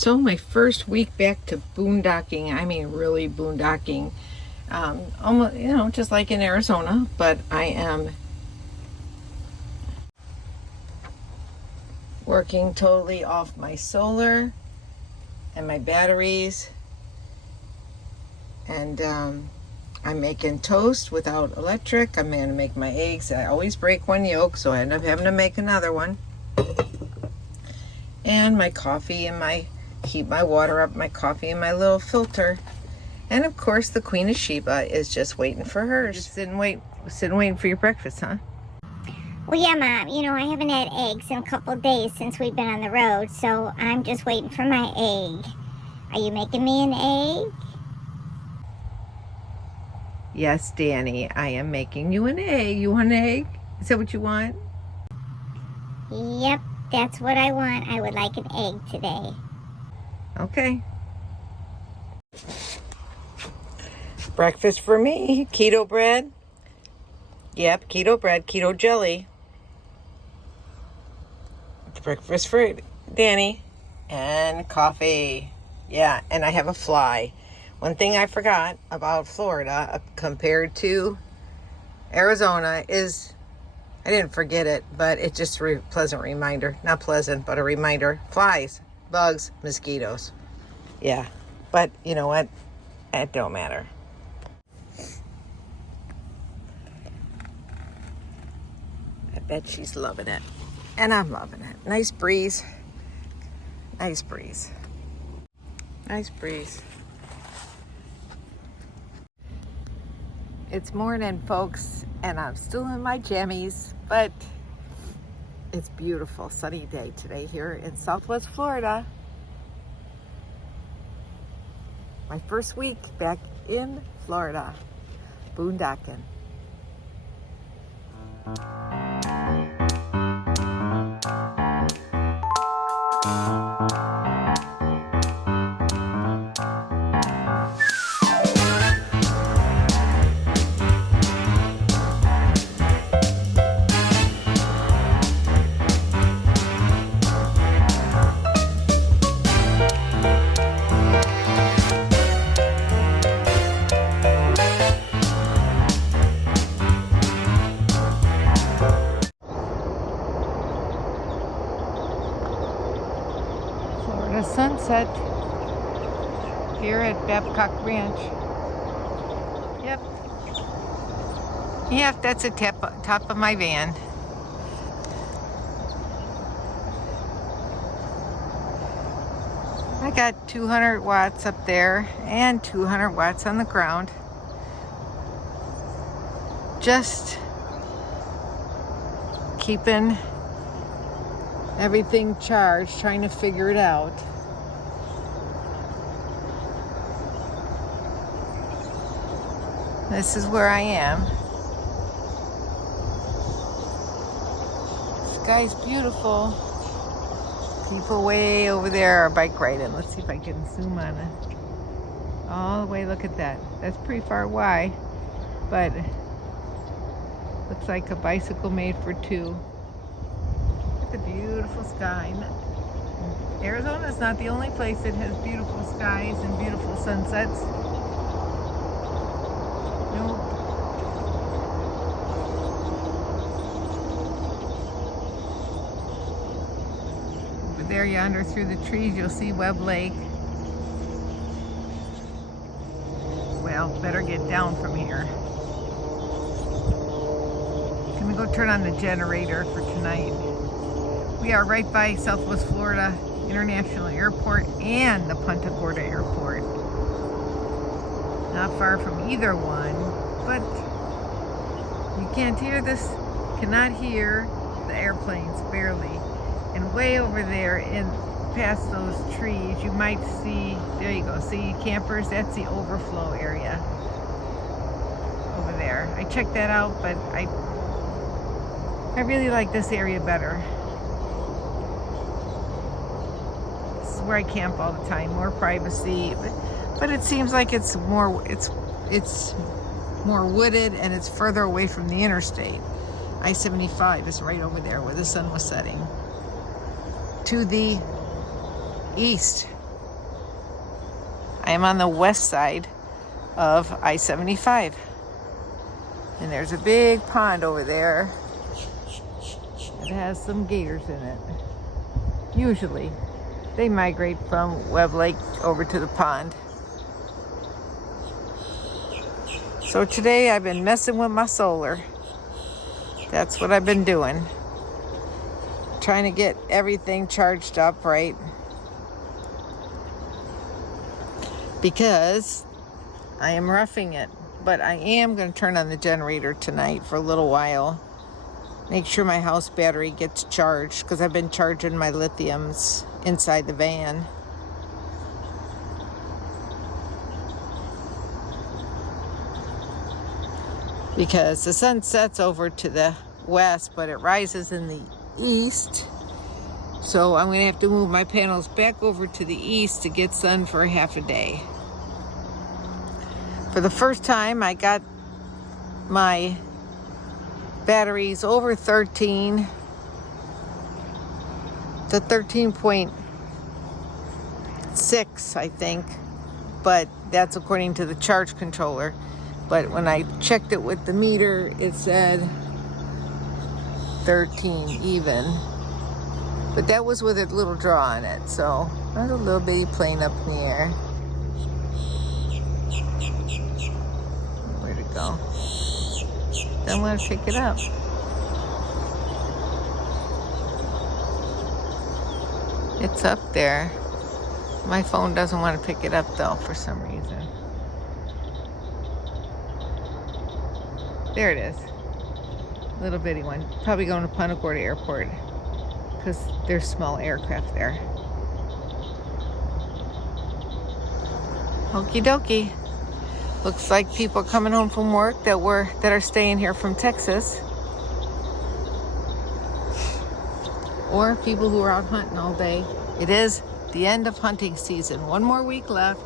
So my first week back to boondocking, I mean really boondocking, almost, you know, just like in Arizona, but I am working totally off my solar and my batteries, and I'm making toast without electric. I'm going to make my eggs. I always break one yolk, so I end up having to make another one. And my coffee and heat my water up, my coffee in my little filter. And of course the Queen of Sheba is just waiting for hers. Just sitting waiting for your breakfast, huh? Well, yeah, Mom, you know, I haven't had eggs in a couple of days since we've been on the road, so I'm just waiting for my egg. Are you making me an egg? Yes, Danny, I am making you an egg. You want an egg? Is that what you want? Yep, that's what I want. I would like an egg today. Okay. Breakfast for me, keto bread. Yep, keto bread, keto jelly. Breakfast for Danny. And coffee. Yeah, and I have a fly. One thing I forgot about Florida compared to Arizona is, I didn't forget it, but it's just a pleasant reminder. Not pleasant, but a reminder. Flies, bugs, mosquitoes. Yeah, but you know what? It don't matter. I bet she's loving it. And I'm loving it. Nice breeze. Nice breeze. Nice breeze. It's morning, folks, and I'm still in my jammies, but it's beautiful sunny day today here in Southwest Florida. My first week back in Florida, boondocking. Florida sunset here at Babcock Ranch. Yep. Yep, that's the top of my van. I got 200 watts up there and 200 watts on the ground. Just keeping everything charged, trying to figure it out. This is where I am. The sky's beautiful. People way over there are bike riding. Let's see if I can zoom on it. All the way, look at that. That's pretty far away, but looks like a bicycle made for two. Look at the beautiful sky. Arizona is not the only place that has beautiful skies and beautiful sunsets. Nope. Over there yonder through the trees you'll see Webb Lake. Well, better get down from here. Can we go turn on the generator for tonight? We are right by Southwest Florida International Airport and the Punta Gorda Airport. Not far from either one, but you can't hear this, cannot hear the airplanes barely. And way over there in past those trees, you might see, there you go, see campers, that's the overflow area over there. I checked that out, but I really like this area better. This is where I camp all the time, more privacy, but it seems like it's more wooded and it's further away from the interstate. I-75 is right over there where the sun was setting. To the east, I am on the west side of I-75. And there's a big pond over there. It has some gators in it. Usually. They migrate from Webb Lake over to the pond. So today I've been messing with my solar. That's what I've been doing. Trying to get everything charged up right. Because I am roughing it. But I am going to turn on the generator tonight for a little while. Make sure my house battery gets charged, because I've been charging my lithiums inside the van. Because the sun sets over to the west, but it rises in the east. So I'm going to have to move my panels back over to the east to get sun for half a day. For the first time, I got my batteries over 13 to 13.6, I think, but that's according to the charge controller. But when I checked it with the meter, it said 13 even. But that was with a little draw on it, so I was a little bitty plane up in the air. Where'd it go? Don't want to pick it up. It's up there. My phone doesn't want to pick it up though for some reason. There it is. Little bitty one. Probably going to Punta Gorda Airport because there's small aircraft there. Okie dokie. Looks like people coming home from work that are staying here from Texas. Or people who are out hunting all day. It is the end of hunting season. One more week left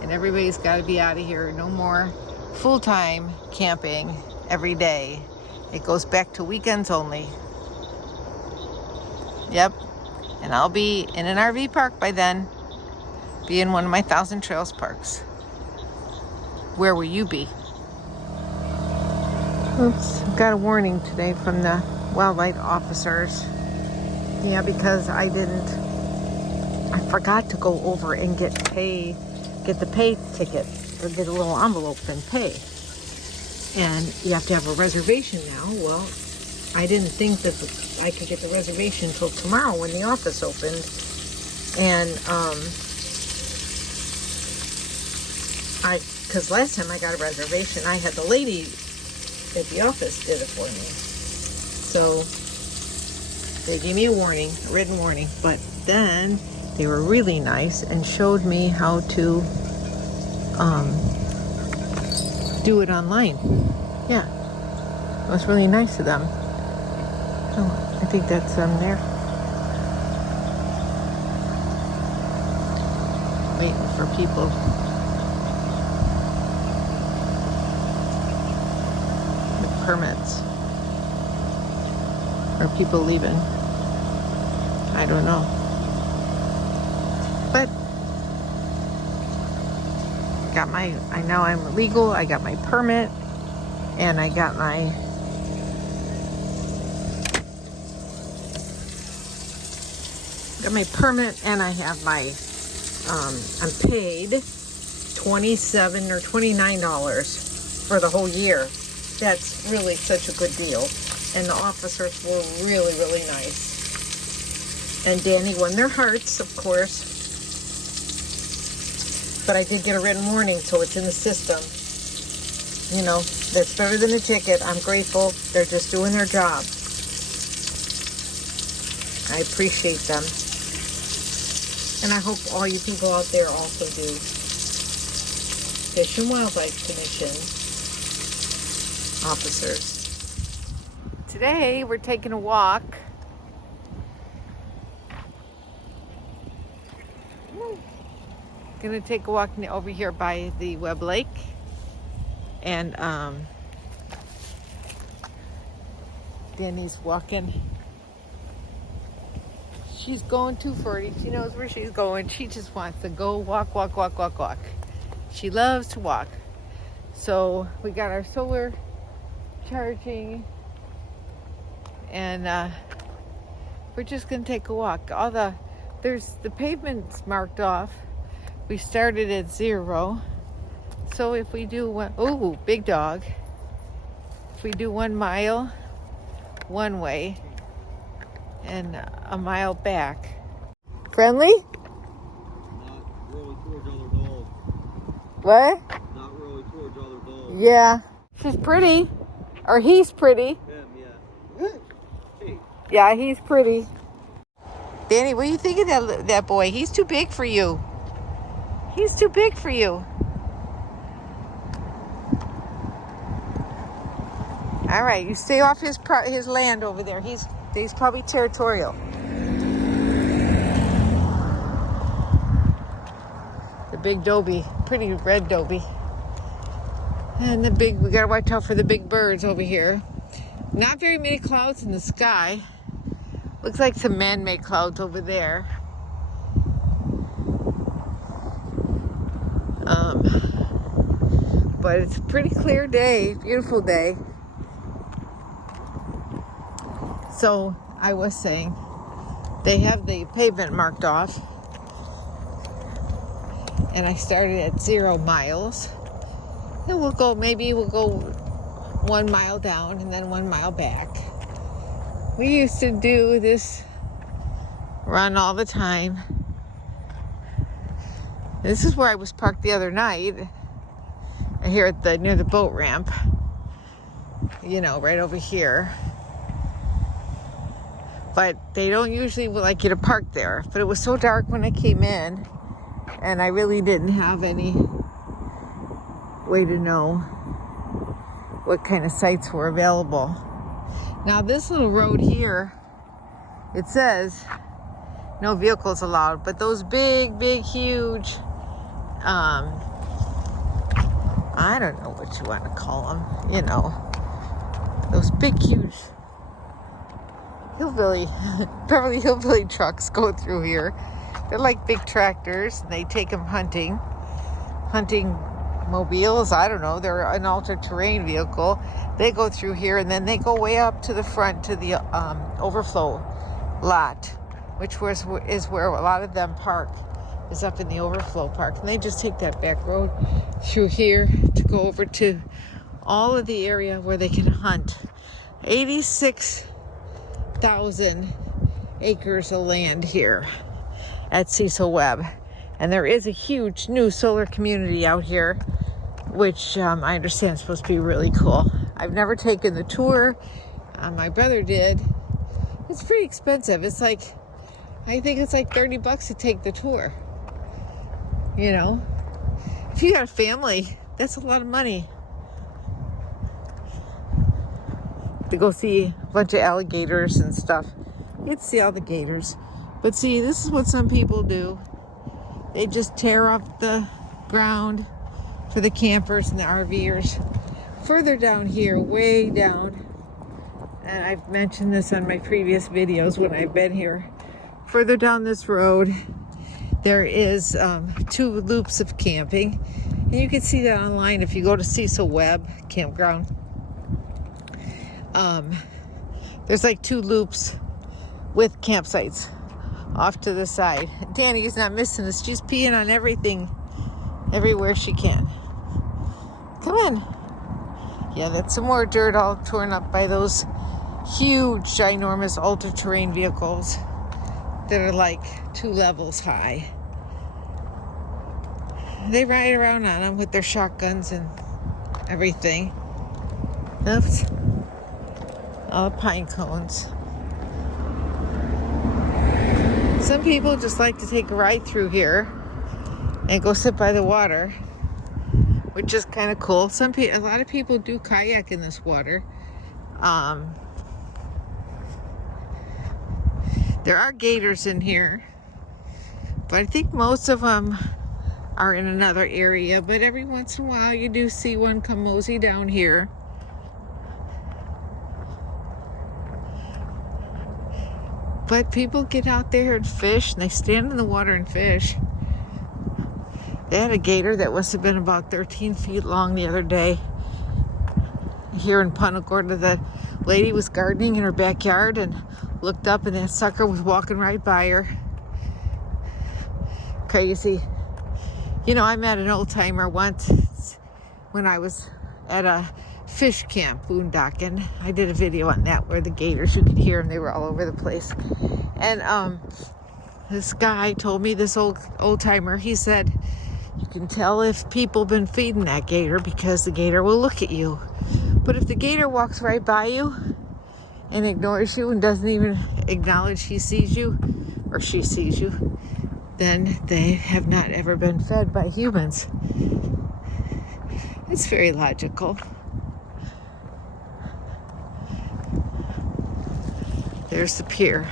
and everybody's got to be out of here. No more full-time camping every day. It goes back to weekends only. Yep. And I'll be in an RV park by then. Be in one of my 1,000 Trails parks. Where will you be? Oops, got a warning today from the wildlife officers. Yeah, because I forgot to go over and get the pay ticket, or get a little envelope and pay. And you have to have a reservation now. Well, I didn't think that I could get the reservation until tomorrow when the office opened. And because last time I got a reservation, I had the lady at the office did it for me. So they gave me a warning, a written warning, but then they were really nice and showed me how to do it online. Yeah, it was really nice of them. Oh, I think that's them there. Waiting for people. Permits or people leaving. I don't know, but I know I'm legal. I got my permit and I got my permit and I have my I'm paid $27 or $29 for the whole year. That's really such a good deal. And the officers were really, really nice. And Danny won their hearts, of course. But I did get a written warning, so it's in the system. You know, that's better than a ticket. I'm grateful. They're just doing their job. I appreciate them. And I hope all you people out there also do. Fish and Wildlife Commission officers. Today we're taking a walk. Gonna take a walk over here by the Webb Lake, and Danny's walking. she's going 240. She knows where she's going. She just wants to go walk, walk, walk, walk, walk. She loves to walk. So we got our solar charging, and we're just gonna take a walk. There's the pavement's marked off. We started at 0. So if we do one, big dog. If we do 1 mile one way and a mile back. Friendly? Not really towards other dogs. What? Not really towards other dogs. Yeah. She's pretty. Or he's pretty. Him, yeah. Hey. Yeah, he's pretty. Danny, what do you think of that boy? He's too big for you. He's too big for you. All right, you stay off his land over there. He's probably territorial. The big Dobie, pretty red Dobie. And we gotta watch out for the big birds over here. Not very many clouds in the sky. Looks like some man-made clouds over there. But it's a pretty clear day, beautiful day. So I was saying, they have the pavement marked off, and I started at 0 miles. And maybe we'll go 1 mile down and then 1 mile back. We used to do this run all the time. This is where I was parked the other night, here at near the boat ramp. You know, right over here. But they don't usually like you to park there. But it was so dark when I came in, and I really didn't have any way to know what kind of sites were available. Now this little road here, it says no vehicles allowed, but those big, huge, I don't know what you want to call them, you know, those big, huge Beverly Hillbilly trucks go through here. They're like big tractors, and they take them hunting mobiles. I don't know, they're an all-terrain vehicle. They go through here, and then they go way up to the front to the overflow lot, which is where a lot of them park, is up in the overflow park. And they just take that back road through here to go over to all of the area where they can hunt. 86,000 acres of land here at Cecil Webb. And there is a huge new solar community out here, which I understand is supposed to be really cool. I've never taken the tour. My brother did. It's pretty expensive. It's like, I think it's like $30 to take the tour. You know, if you got a family, that's a lot of money to go see a bunch of alligators and stuff. You get to see all the gators. But see, this is what some people do. They just tear up the ground for the campers and the RVers. Further down here, way down, and I've mentioned this on my previous videos when I've been here, further down this road, there is 2 loops of camping. And you can see that online if you go to Cecil Webb Campground. There's like 2 loops with campsites off to the side. Danny's not missing this. She's peeing on everything, everywhere she can. Come on. Yeah, that's some more dirt all torn up by those huge, ginormous ultra-terrain vehicles that are like 2 levels high. They ride around on them with their shotguns and everything. Oops. All pine cones. Some people just like to take a ride through here and go sit by the water, which is kind of cool. A lot of people do kayak in this water. There are gators in here, but I think most of them are in another area. But every once in a while, you do see one come mosey down here. But people get out there and fish, and they stand in the water and fish. They had a gator that must have been about 13 feet long the other day here in Punta Gorda. The lady was gardening in her backyard and looked up, and that sucker was walking right by her. Crazy. You know, I met an old timer once when I was at a fish camp, boondocking. I did a video on that where the gators, you could hear them, they were all over the place. And this guy told me, this old timer, he said, you can tell if people been feeding that gator because the gator will look at you. But if the gator walks right by you and ignores you and doesn't even acknowledge he sees you or she sees you, then they have not ever been fed by humans. It's very logical. There's the pier.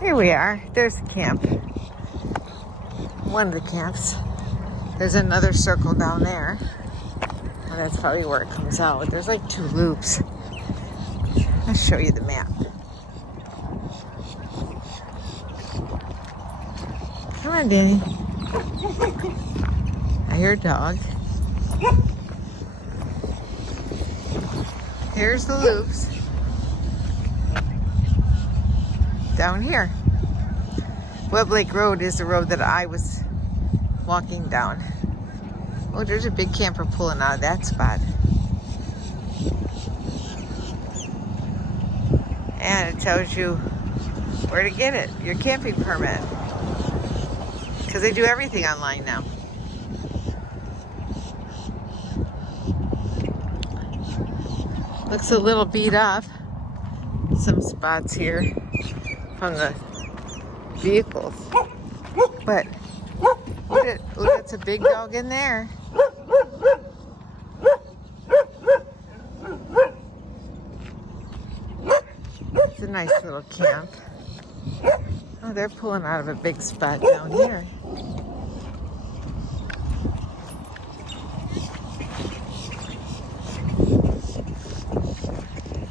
Here we are. There's the camp. One of the camps. There's another circle down there. Well, that's probably where it comes out. There's like 2 loops. I'll show you the map. Come on, Danny. I hear a dog. Here's the loops. Down here. Webb Lake Road is the road that I was walking down. Oh, there's a big camper pulling out of that spot. And it tells you where to get it, your camping permit. Because they do everything online now. Looks a little beat up. Some spots here from the vehicles. But look, it's a big dog in there. It's a nice little camp. Oh, they're pulling out of a big spot down here.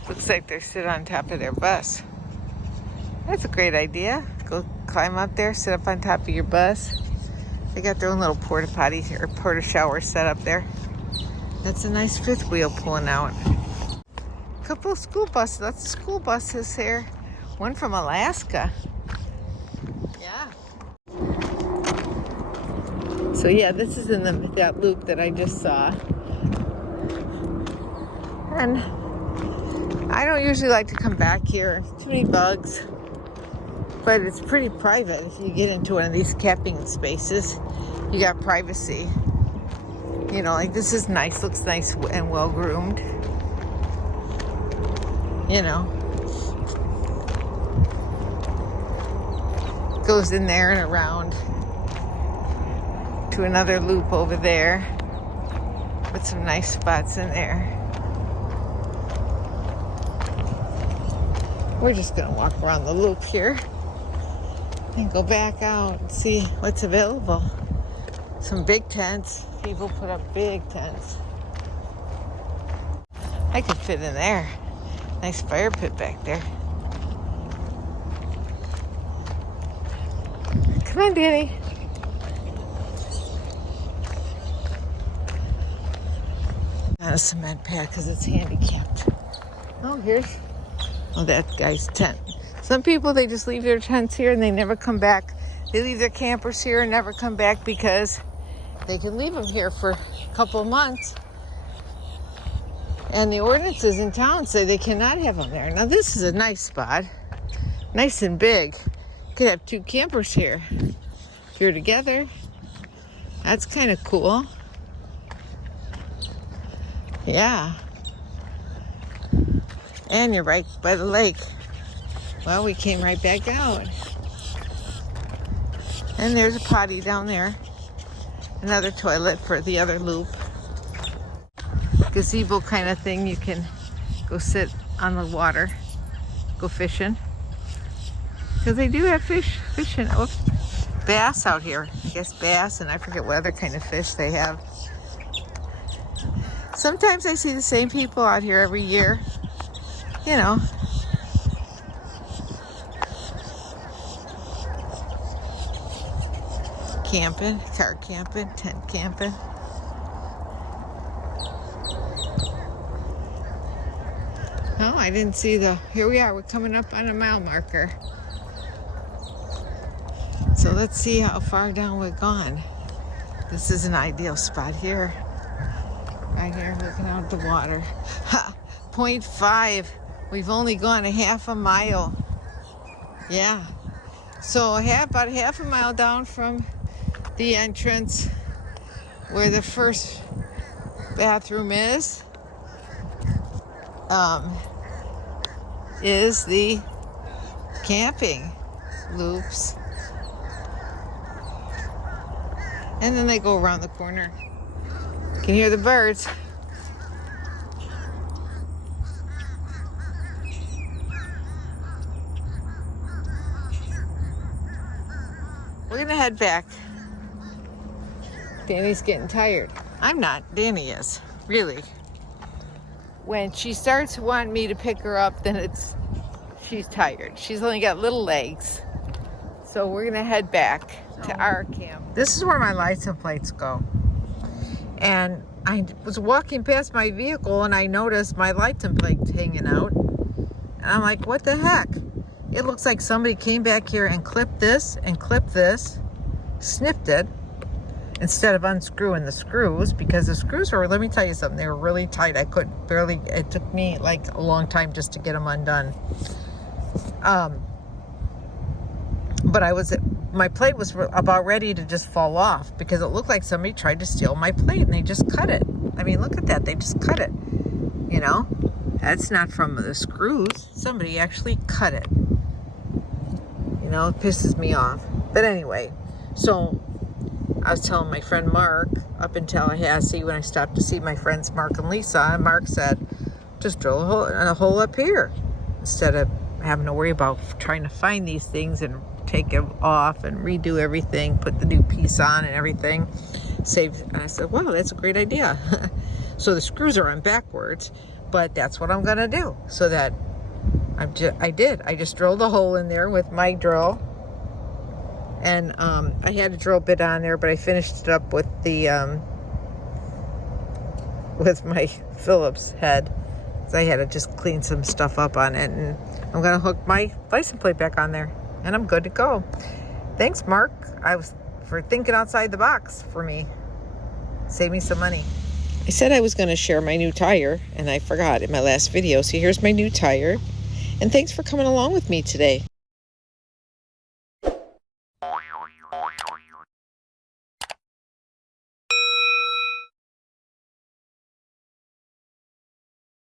Looks like they're sitting on top of their bus. That's a great idea. Go climb up there, sit up on top of your bus. They got their own little porta potty or porta shower set up there. That's a nice 5th wheel pulling out. A couple of school buses. Lots of school buses here. One from Alaska. Yeah. So yeah, this is in that loop that I just saw. And I don't usually like to come back here. Too many bugs. But it's pretty private. If you get into one of these camping spaces, you got privacy. You know, like this is nice, looks nice and well groomed. You know. Goes in there and around to another loop over there with some nice spots in there. We're just gonna walk around the loop here and go back out and see what's available. Some big tents. People put up big tents. I could fit in there. Nice fire pit back there. Come on, Danny. Not a cement pad because it's handicapped. Oh, that guy's tent. Some people, they just leave their tents here and they never come back. They leave their campers here and never come back because they can leave them here for a couple of months. And the ordinances in town say they cannot have them there. Now this is a nice spot. Nice and big. You could have 2 campers here. If you're together. That's kind of cool. Yeah. And you're right by the lake. Well, we came right back out. And there's a potty down there. Another toilet for the other loop. Gazebo kind of thing. You can go sit on the water. Go fishing. Because they do have fishing. Oh, bass out here. I guess bass, and I forget what other kind of fish they have. Sometimes I see the same people out here every year. You know, camping, car camping, tent camping. Oh, I didn't see the, here we are, we're coming up on a mile marker. So let's see how far down we've gone. This is an ideal spot here. Right here, looking out the water. Ha! 0.5. We've only gone a half a mile. Yeah. So about half a mile down from the entrance where the first bathroom is the camping loops. And then they go around the corner. You can hear the birds. We're gonna head back. Danny's getting tired. I'm not, Danny is, really. When she starts wanting me to pick her up, then she's tired. She's only got little legs. So we're gonna head back to our camp. This is where my license plates go. And I was walking past my vehicle and I noticed my license plate hanging out. And I'm like, what the heck? It looks like somebody came back here and clipped this, snipped it, instead of unscrewing the screws, because the screws were, let me tell you something, they were really tight. I could barely, it took me like a long time just to get them undone. But my plate was about ready to just fall off because it looked like somebody tried to steal my plate and they just cut it. I mean, look at that, they just cut it, you know? That's not from the screws. Somebody actually cut it. You know, it pisses me off. But anyway, so I was telling my friend Mark up in Tallahassee when I stopped to see my friends Mark and Lisa, and Mark said, just drill a hole up here instead of having to worry about trying to find these things and take it off and redo everything, put the new piece on and everything. And I said, wow, that's a great idea. So the screws are on backwards, but that's what I'm gonna do. So that I just drilled a hole in there with my drill. And I had a drill bit on there, but I finished it up with the with my Phillips head. So I had to just clean some stuff up on it, and I'm gonna hook my license plate back on there, and I'm good to go. Thanks, Mark, for thinking outside the box for me. Save me some money. I said I was gonna share my new tire, and I forgot in my last video. So here's my new tire, and thanks for coming along with me today.